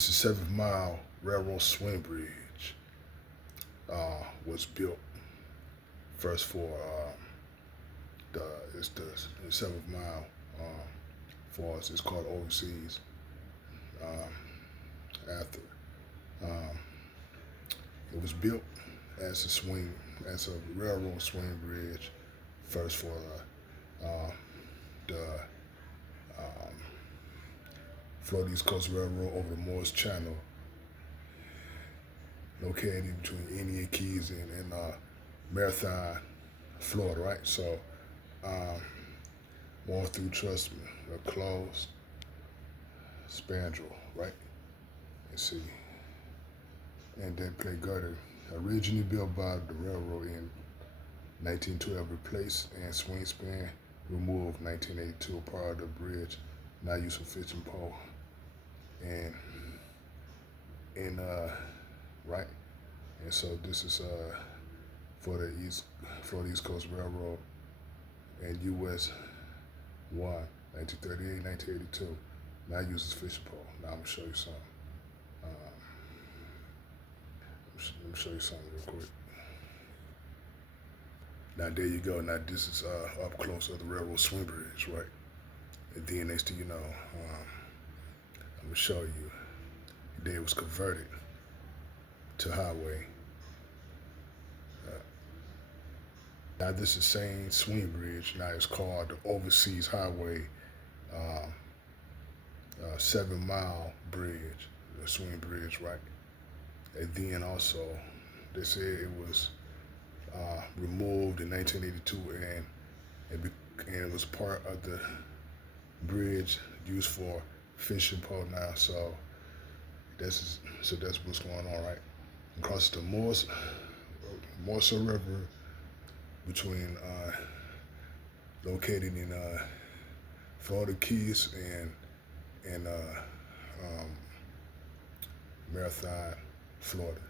It's a 7 mile railroad swing bridge. Was built first for the 7th mile. For us, it's called overseas. After it was built as as a railroad swing bridge, first for the Florida East Coast Railroad over the Moser Channel, located between Indian Keys and Marathon, Florida, right? So, one through truss, closed, spandrel, right? Let's see. And then play gutter, originally built by the railroad in 1912, replaced and swing span removed 1982, part of the bridge, now used for fishing pole. And right, and so this is for the Florida East Coast Railroad and US 1, 1938, 1982. Now uses fishing pole. Now I'm gonna show you something. Let me show you something real quick. Now there you go. Now this is up close of the railroad swing bridge, right? And then next thing you know, I'm gonna show you. Then it was converted to highway. Now this is the same swing bridge. Now it's called the Overseas Highway 7 mile bridge, the swing bridge, right? And then also, they said it was removed in 1982, and it was part of the bridge used for fishing pole now. So that's what's going on, right? Across the Moser River, between located in Florida Keys and Marathon, Florida.